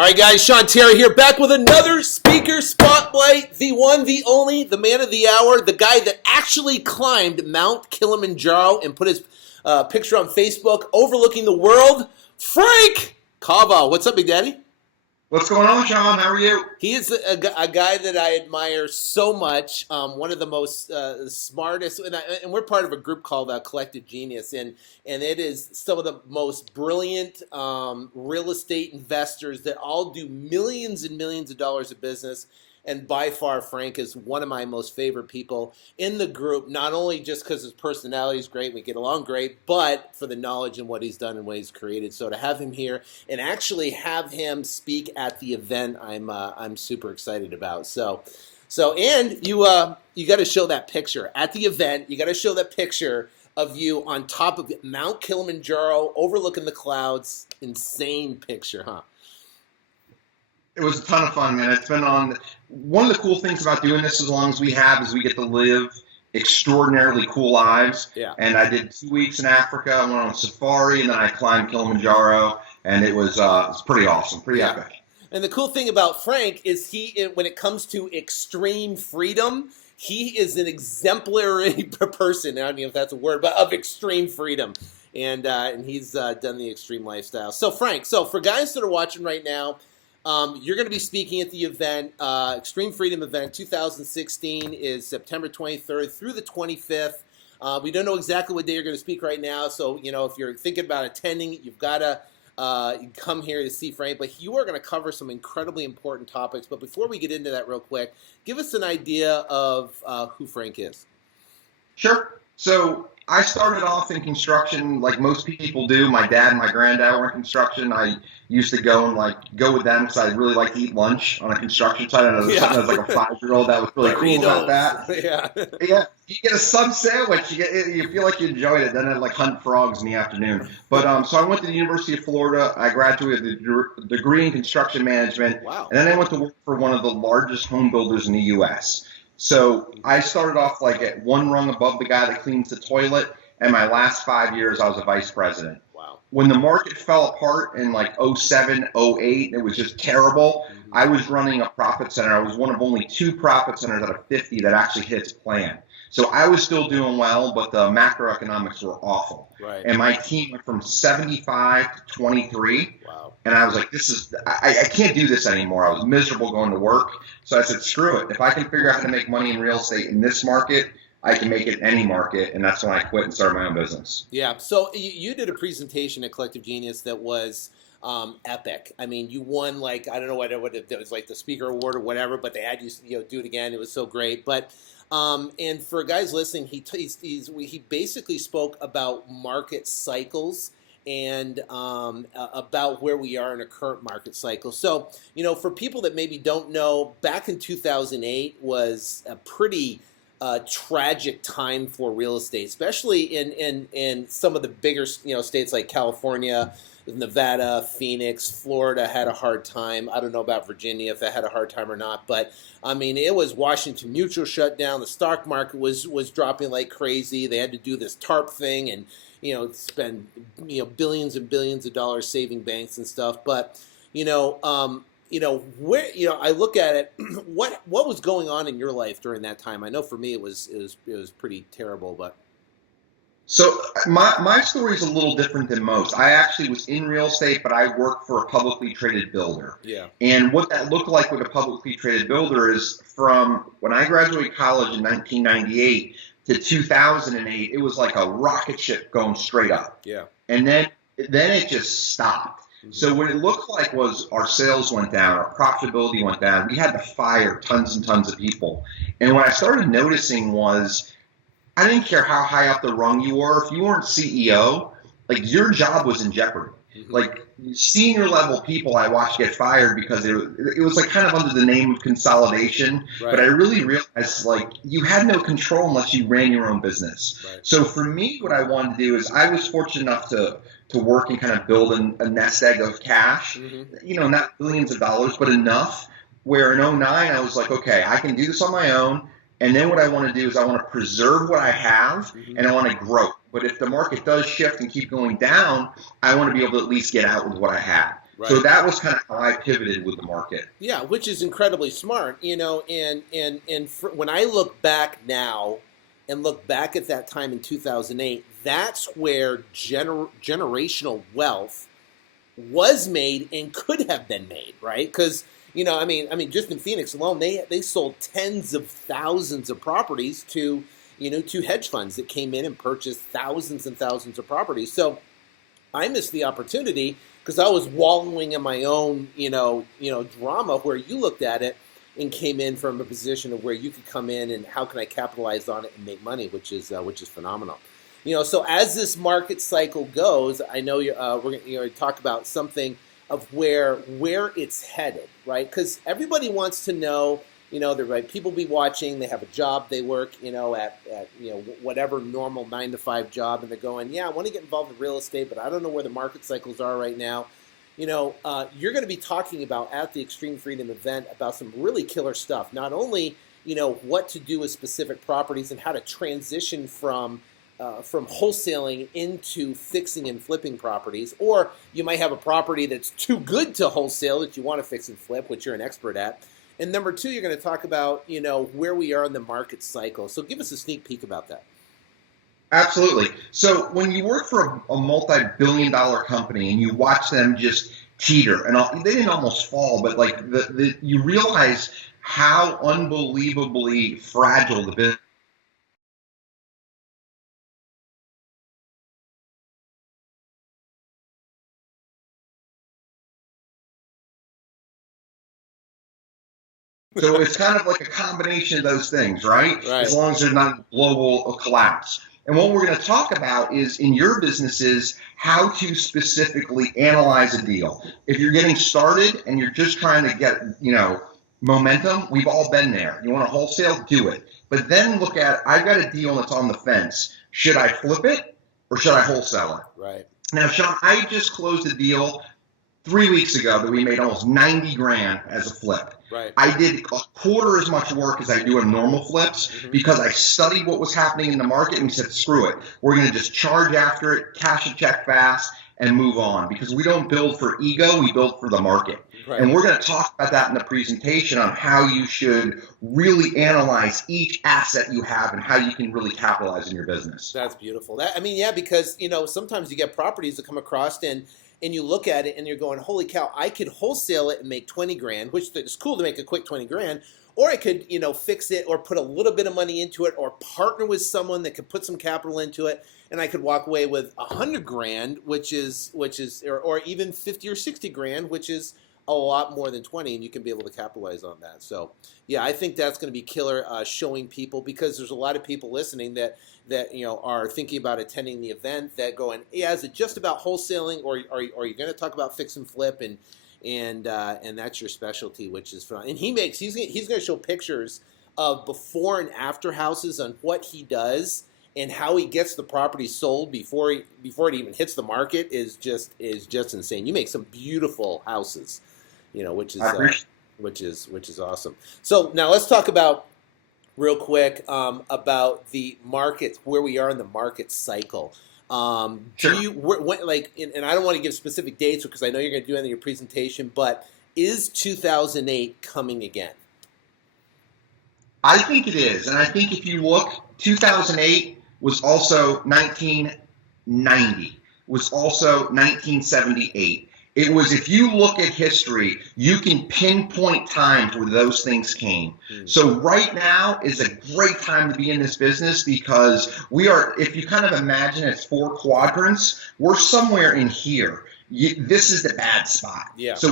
All right, guys, Sean Terry here, back with another speaker spotlight. The one, the only, the man of the hour, the guy that actually climbed Mount Kilimanjaro and put his picture on Facebook overlooking the world, Frank Cava. What's up, Big Daddy? What's going on, Sean? How are you? He is a guy that I admire so much. One of the most smartest, and we're part of a group called Collective Genius, and it is some of the most brilliant real estate investors that all do millions and millions of dollars of business. And by far, Frank is one of my most favorite people in the group, not only just because his personality is great, we get along great, but for the knowledge and what he's done and what he's created. So to have him here and actually have him speak at the event, I'm super excited about. So and you got to show that picture at the event. You got to show that picture of you on top of Mount Kilimanjaro, overlooking the clouds. Insane picture, huh? It was a ton of fun, man. It's been on. One of the cool things about doing this, as long as we have, is we get to live extraordinarily cool lives. Yeah. And I did 2 weeks in Africa. I went on a safari, and then I climbed Kilimanjaro, and it was pretty awesome, pretty epic. And the cool thing about Frank is when it comes to extreme freedom, he is an exemplary person. I don't know if that's a word, but of extreme freedom. And he's done the extreme lifestyle. So Frank, for guys that are watching right now, you're going to be speaking at the event, Extreme Freedom Event 2016 is September 23rd through the 25th. We don't know exactly what day you're going to speak right now, so if you're thinking about attending, you've got to come here to see Frank. But you are going to cover some incredibly important topics. But before we get into that real quick, give us an idea of who Frank is. Sure. So I started off in construction like most people do. My dad and my granddad were in construction. I used to go with them because I really like to eat lunch on a construction site. And something as like a 5-year-old that was really cool about that. Yeah. You get a sub sandwich. You feel like you enjoyed it. Then I'd hunt frogs in the afternoon. But so I went to the University of Florida. I graduated with a degree in construction management. Wow. And then I went to work for one of the largest home builders in the U.S. So I started off at one rung above the guy that cleans the toilet, and my last 5 years I was a vice president. Wow. When the market fell apart in 07, 08, it was just terrible. Mm-hmm. I was running a profit center. I was one of only 2 profit centers out of 50 that actually hit its plan. So I was still doing well, but the macroeconomics were awful. Right. And my team went from 75 to 23. Wow. And I was like, I can't do this anymore. I was miserable going to work. So I said, screw it. If I can figure out how to make money in real estate in this market, I can make it in any market. And that's when I quit and started my own business. Yeah. So you did a presentation at Collective Genius that was epic. I mean, you won I don't know what it was, the speaker award or whatever, but they had you do it again. It was so great. But and for guys listening, he basically spoke about market cycles and about where we are in a current market cycle. So, for people that maybe don't know, back in 2008 was a pretty tragic time for real estate, especially in some of the bigger states like California, Nevada, Phoenix, Florida had a hard time. I don't know about Virginia if they had a hard time or not, but I mean, it was Washington Mutual shut down. The stock market was dropping like crazy. They had to do this TARP thing and spend billions and billions of dollars saving banks and stuff. But where I look at it, what was going on in your life during that time? I know for me it was pretty terrible, but. So my story is a little different than most. I actually was in real estate, but I worked for a publicly traded builder. Yeah. And what that looked like with a publicly traded builder is from when I graduated college in 1998 to 2008, it was like a rocket ship going straight up. Yeah. And then it just stopped. Mm-hmm. So what it looked like was our sales went down, our profitability went down. We had to fire tons and tons of people. And what I started noticing was I didn't care how high up the rung you were. If you weren't CEO, your job was in jeopardy. Mm-hmm. Senior level people I watched get fired because it was kind of under the name of consolidation. Right. But I really realized you had no control unless you ran your own business. Right. So for me, what I wanted to do is I was fortunate enough to work and kind of build a nest egg of cash. Mm-hmm. Not billions of dollars, but enough where in 09 I was like, okay, I can do this on my own. And then what I want to do is I want to preserve what I have, mm-hmm. and I want to grow. But if the market does shift and keep going down, I want to be able to at least get out with what I have. Right. So that was kind of how I pivoted with the market. Yeah, which is incredibly smart, when I look back now and look back at that time in 2008, that's where generational wealth was made and could have been made, right? Because just in Phoenix alone, they sold tens of thousands of properties to hedge funds that came in and purchased thousands and thousands of properties. So I missed the opportunity because I was wallowing in my own, drama where you looked at it and came in from a position of where you could come in and how can I capitalize on it and make money, which is phenomenal. So as this market cycle goes, I know we're going to talk about something of where it's headed, right? Because everybody wants to know, they're right. People be watching. They have a job. They work, at whatever normal 9-to-5 job, and they're going, yeah, I want to get involved in real estate, but I don't know where the market cycles are right now. You're going to be talking about at the Extreme Freedom event about some really killer stuff. Not only what to do with specific properties and how to transition from wholesaling into fixing and flipping properties, or you might have a property that's too good to wholesale that you want to fix and flip, which you're an expert at. And number two, you're going to talk about, where we are in the market cycle. So give us a sneak peek about that. Absolutely. So when you work for a multi-billion-dollar company and you watch them just teeter, and they didn't almost fall, but like you realize how unbelievably fragile the business. So it's kind of like a combination of those things, right? As long as there's not a global collapse. And what we're going to talk about is in your businesses, how to specifically analyze a deal. If you're getting started and you're just trying to get, momentum, we've all been there. You want to wholesale, do it. But then look at, I've got a deal that's on the fence. Should I flip it or should I wholesale it? Right. Now, Sean, I just closed a deal 3 weeks ago that we made almost 90 grand as a flip. Right. I did a quarter as much work as I do in normal flips because I studied what was happening in the market and said, screw it. We're going to just charge after it, cash a check fast, and move on. Because we don't build for ego, we build for the market. Right. And we're going to talk about that in the presentation on how you should really analyze each asset you have and how you can really capitalize in your business. That's beautiful. Because, sometimes you get properties that come across and you look at it and you're going, holy cow, I could wholesale it and make 20 grand, which is cool to make a quick 20 grand. Or I could, fix it or put a little bit of money into it or partner with someone that could put some capital into it. And I could walk away with 100 grand, which is or even 50 or 60 grand, which is a lot more than 20, and you can be able to capitalize on that. So, yeah, I think that's going to be killer showing people, because there's a lot of people listening that are thinking about attending the event that going, yeah, is it just about wholesaling, or are you going to talk about fix and flip, and that's your specialty, which is fun. And he's going to show pictures of before and after houses on what he does and how he gets the property sold before it even hits the market is just insane. You make some beautiful houses, which is awesome. So now let's talk about real quick about the market, where we are in the market cycle. Sure. And I don't want to give specific dates because I know you're going to do it in your presentation, but is 2008 coming again? I think it is. And I think if you look, 2008 was also 1990, was also 1978. It was, if you look at history, you can pinpoint times where those things came. So right now is a great time to be in this business because we are, if you kind of imagine it's 4 quadrants, we're somewhere in here. This is the bad spot. Yeah. So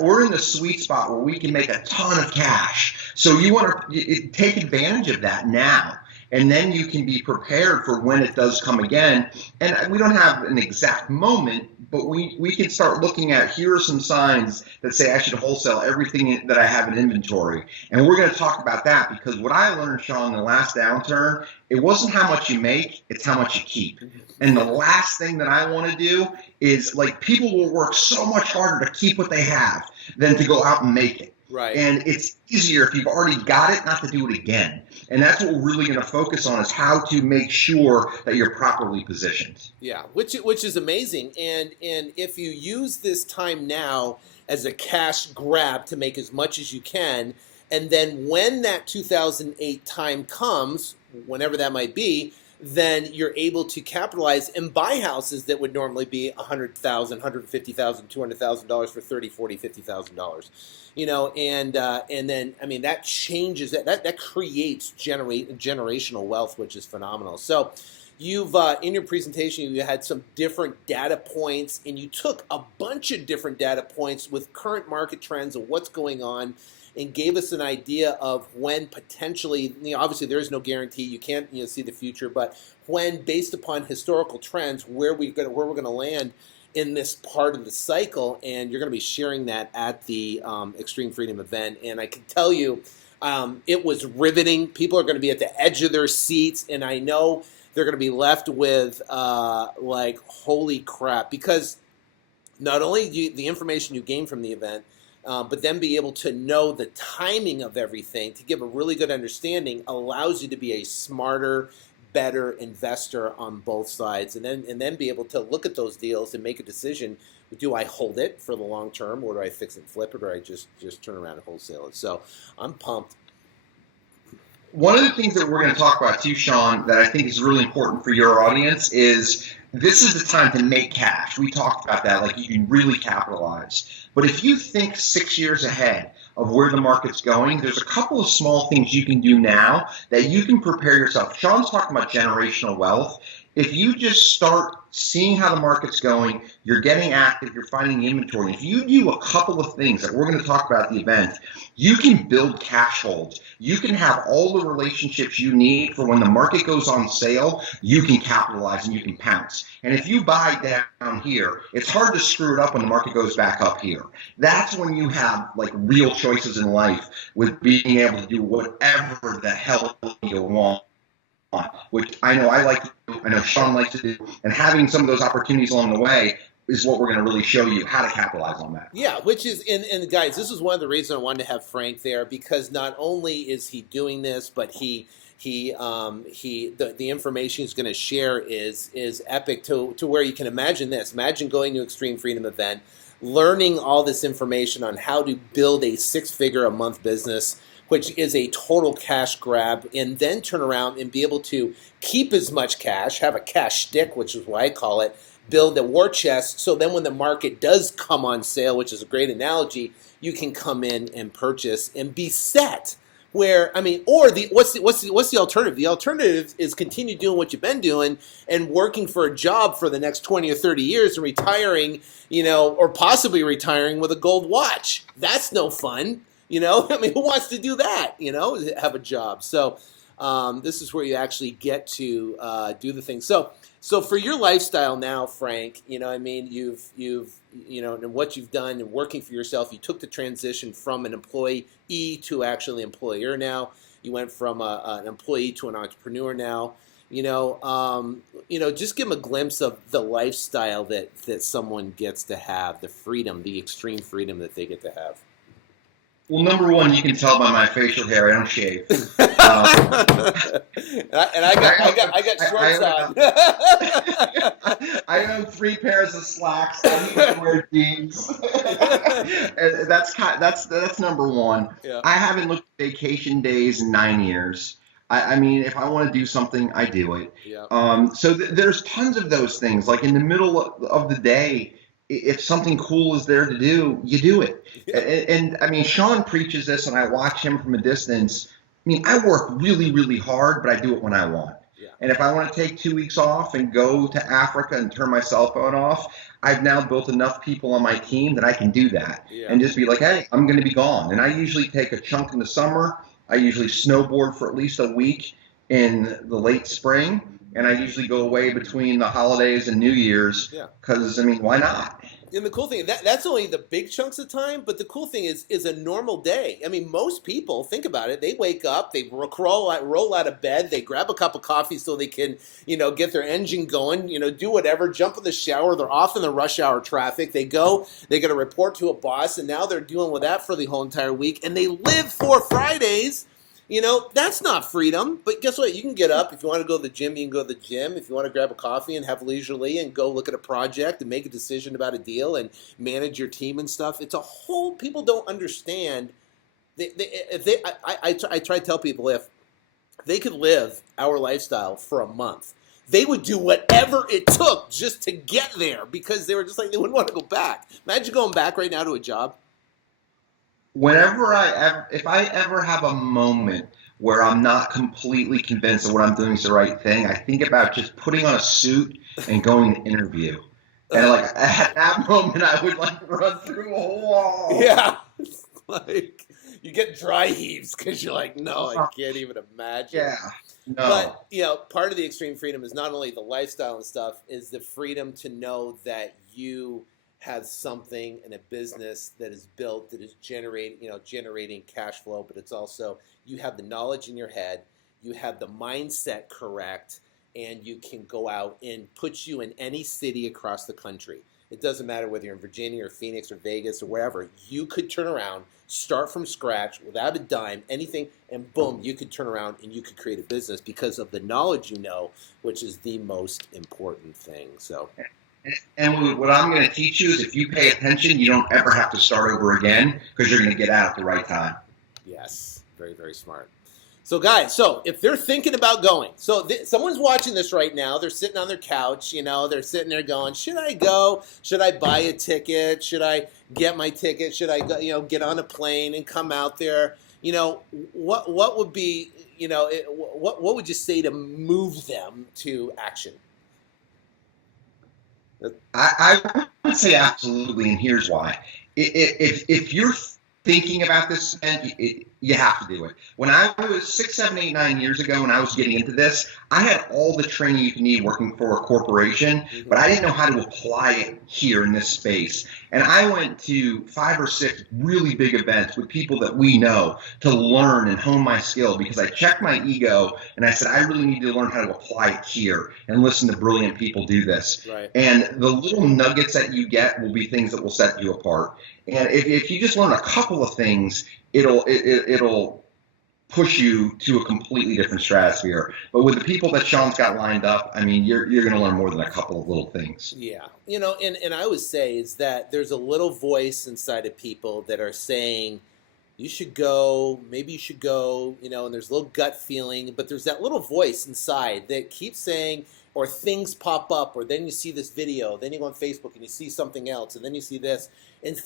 we're in the sweet spot where we can make a ton of cash. So you want to take advantage of that now. And then you can be prepared for when it does come again. And we don't have an exact moment, but we can start looking at, here are some signs that say I should wholesale everything that I have in inventory. And we're going to talk about that, because what I learned, Sean, in the last downturn, it wasn't how much you make, it's how much you keep. And the last thing that I want to do is, like, people will work so much harder to keep what they have than to go out and make it. Right. And it's easier if you've already got it not to do it again. And that's what we're really going to focus on, is how to make sure that you're properly positioned. Yeah, which is amazing. And if you use this time now as a cash grab to make as much as you can, and then when that 2008 time comes, whenever that might be, then you're able to capitalize and buy houses that would normally be $100,000, $150,000, $200,000 for $30,000, $40,000, $50,000. You know, and then I mean that changes that creates generational wealth, which is phenomenal. So you've in your presentation you had some different data points, and you took a bunch of different data points with current market trends of what's going on, and gave us an idea of when potentially, you know, obviously there is no guarantee, you can't, you know, see the future, but when, based upon historical trends, where we're going to land in this part of the cycle. And you're going to be sharing that at the Extreme Freedom event. And I can tell you, it was riveting. People are going to be at the edge of their seats, and I know they're going to be left with like, holy crap, because not only the information you gain from the event, but then be able to know the timing of everything to give a really good understanding allows you to be a smarter, better investor on both sides, and then be able to look at those deals and make a decision. Do I hold it for the long term, or do I fix and flip it, or do I just turn around and wholesale it? So I'm pumped. One of the things that we're going to talk about too, Sean, that I think is really important for your audience is this is the time to make cash. We talked about that, like you can really capitalize. But if you think 6 years ahead of where the market's going, there's a couple of small things you can do now that you can prepare yourself. Sean's talking about generational wealth. If you just start seeing how the market's going, you're getting active, you're finding inventory. If you do a couple of things that we're going to talk about at the event, you can build cash holds. You can have all the relationships you need for when the market goes on sale, you can capitalize and you can pounce. And if you buy down here, it's hard to screw it up when the market goes back up here. That's when you have like real choices in life, with being able to do whatever the hell you want, which I know I like to do, I know Sean likes to do, and having some of those opportunities along the way is what we're going to really show you how to capitalize on that. Yeah, which is, and guys, this is one of the reasons I wanted to have Frank there, because not only is he doing this, but the information he's going to share is epic to where you can imagine this. Imagine going to Extreme Freedom event, learning all this information on how to build a 6-figure a month business, which is a total cash grab, and then turn around and be able to keep as much cash, have a cash stick, which is what I call it, build a war chest, so then when the market does come on sale, which is a great analogy, you can come in and purchase and be set. Where, I mean, or what's the alternative? The alternative is continue doing what you've been doing and working for a job for the next 20 or 30 years and retiring, you know, or possibly retiring with a gold watch. That's no fun, you know. I mean, who wants to do that? You know, have a job. So this is where you actually get to do the thing. So for your lifestyle now, Frank, you know, I mean, you've you know, and what you've done and working for yourself, you took the transition from an employee to actually an employer now. You went from an employee to an entrepreneur now. You know, just give them a glimpse of the lifestyle that someone gets to have, the freedom, the extreme freedom that they get to have. Well, number one, you can tell by my facial hair, I don't shave. And I got shorts on. I own 3 pairs of slacks. I need to wear jeans. And that's number one. Yeah. I haven't looked at vacation days in 9 years. I mean, if I want to do something, I do it. Yeah. So there's tons of those things. Like in the middle of the day, if something cool is there to do, you do it. Yeah. And I mean, Sean preaches this, and I watch him from a distance. I mean, I work really, really hard, but I do it when I want. Yeah. And if I want to take 2 weeks off and go to Africa and turn my cell phone off, I've now built enough people on my team that I can do that. Yeah. And just be like, hey, I'm going to be gone. And I usually take a chunk in the summer. I usually snowboard for at least a week in the late spring. And I usually go away between the holidays and New Year's because, I mean, why not? And the cool thing that's only the big chunks of time, but the cool thing is a normal day. I mean, most people think about it. They wake up, they roll out of bed, they grab a cup of coffee so they can, get their engine going, do whatever, jump in the shower. They're off in the rush hour traffic. They go, they got to report to a boss, and now they're dealing with that for the whole entire week. And they live for Fridays. That's not freedom. But guess what? You can get up. If you want to go to the gym, you can go to the gym. If you want to grab a coffee and have leisurely and go look at a project and make a decision about a deal and manage your team and stuff, it's a whole, people don't understand. I try to tell people if they could live our lifestyle for a month, they would do whatever it took just to get there because they were just like, they wouldn't want to go back. Imagine going back right now to a job. If I ever have a moment where I'm not completely convinced that what I'm doing is the right thing, I think about just putting on a suit and going to interview. And like at that moment, I would like run through a wall. Yeah, it's like you get dry heaves because you're like, no, I can't even imagine. Yeah, no. But part of the extreme freedom is not only the lifestyle and stuff, is the freedom to know that you have something in a business that is built that is generating cash flow, but it's also you have the knowledge in your head, you have the mindset correct, and you can go out and put you in any city across the country. It doesn't matter whether you're in Virginia or Phoenix or Vegas or wherever. You could turn around, start from scratch without a dime, anything, and boom, you could turn around and you could create a business because of the knowledge which is the most important thing. So. And what I'm going to teach you is if you pay attention, you don't ever have to start over again because you're going to get out at the right time. Yes, very, very smart. So guys, if they're thinking about going, someone's watching this right now, they're sitting on their couch, they're sitting there going, should I go? Should I buy a ticket? Should I get my ticket? Should I go, get on a plane and come out there? What would be, what would you say to move them to action? I would say absolutely, and here's why. If you're thinking about this event, you have to do it. When I was 6, 7, 8, 9 years ago, when I was getting into this, I had all the training you can need working for a corporation, but I didn't know how to apply it here in this space. And I went to 5 or 6 really big events with people that we know to learn and hone my skill because I checked my ego and I said, I really need to learn how to apply it here and listen to brilliant people do this. Right. And the little nuggets that you get will be things that will set you apart. And if you just learn a couple of things, it'll push you to a completely different stratosphere. But with the people that Sean's got lined up, I mean, you're going to learn more than a couple of little things. Yeah. And I would say is that there's a little voice inside of people that are saying, you should go, maybe you should go, and there's a little gut feeling, but there's that little voice inside that keeps saying, or things pop up, or then you see this video, then you go on Facebook and you see something else, and then you see this. And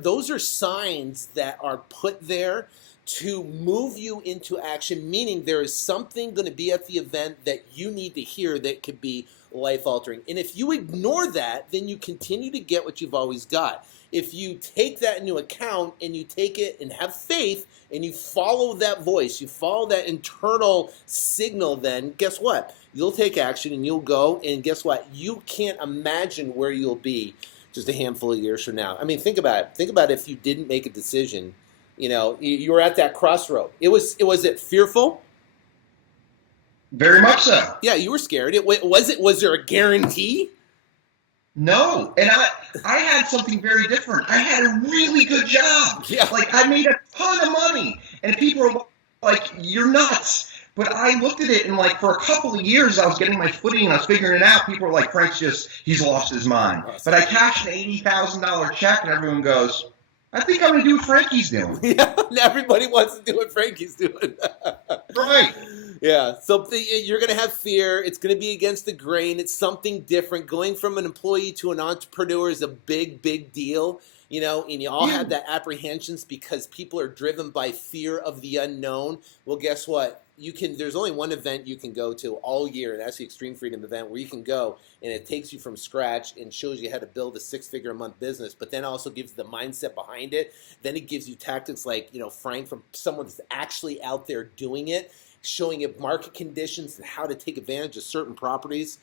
those are signs that are put there to move you into action, meaning there is something going to be at the event that you need to hear that could be life-altering. And if you ignore that, then you continue to get what you've always got. If you take that into account and you take it and have faith and you follow that voice, you follow that internal signal, then guess what? You'll take action and you'll go, and guess what? You can't imagine where you'll be just a handful of years from now. I mean, think about it. Think about if you didn't make a decision. You were at that crossroad. Was it fearful? Very much so. Yeah, you were scared. Was there a guarantee? No, and I had something very different. I had a really good job. Yeah. Like I made a ton of money, and people were like, "You're nuts." But I looked at it and like for a couple of years, I was getting my footing and I was figuring it out. People were like, he's lost his mind. But I cashed an $80,000 check and everyone goes, I think I'm going to do what Frankie's doing. Yeah, everybody wants to do what Frankie's doing. Right. Yeah, so you're going to have fear. It's going to be against the grain. It's something different. Going from an employee to an entrepreneur is a big, big deal. And you all have that apprehensions because people are driven by fear of the unknown. Well, guess what? There's only one event you can go to all year, and that's the Extreme Freedom event, where you can go and it takes you from scratch and shows you how to build a 6-figure-a-month business, but then also gives the mindset behind it. Then it gives you tactics like, Frank, from someone that's actually out there doing it, showing you market conditions and how to take advantage of certain properties.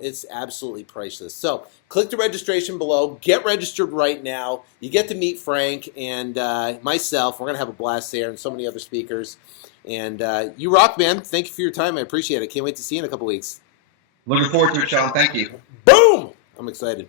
It's absolutely priceless. So click the registration below. Get registered right now. You get to meet Frank and myself. We're going to have a blast there and so many other speakers. And you rock, man. Thank you for your time. I appreciate it. Can't wait to see you in a couple weeks. Looking forward to it, Sean. Thank you. Boom! I'm excited.